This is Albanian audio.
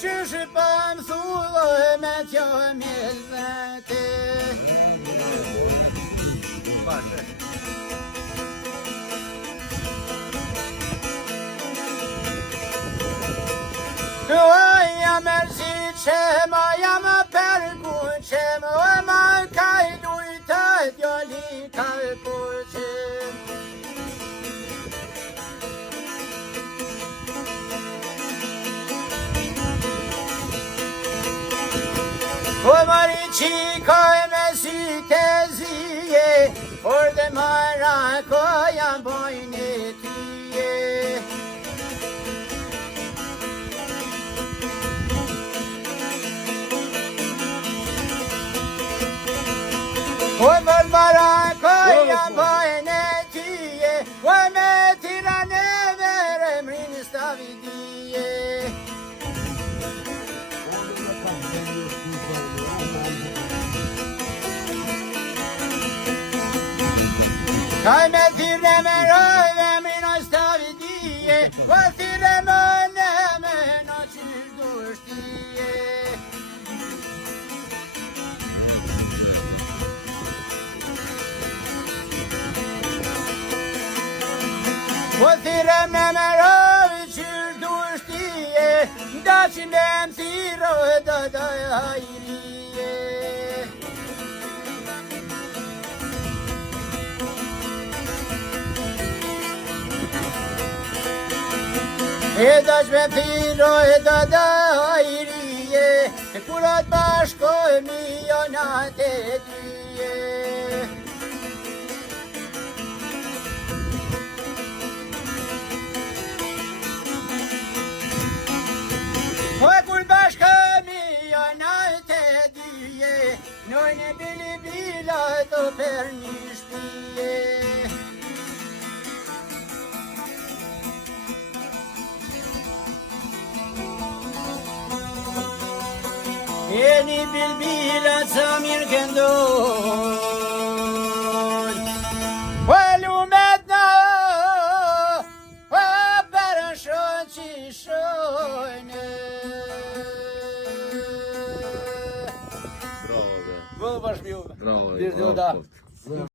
Qysh pa më thulloj me t'jo mjellëte. Doja me zi që ma jam përku që ma kaj dujtë djoli kalku që. O mari qikoj me si të zije, por dhe mara ko jam bojnë tyje. O mër mara ko jam bojnë tyje, o me tira në vere mrin stavidije. Kaj me thire me rëve mino stavidije, o thire më në me në qysh dushtije. O thire me rëve qysh dushtije, da që në më thiro e da hajrije. E dash me piro e da hajrije, e kurat bashkoj milionat e dyje. O e kur bashkoj milionat e dyje, nojnë e bili bila të për një shpije. E një bilbilat sa mirë këndoj, o lumet në, o përshon qishojnë. Bravo, Bravo, bashkë. Bravo.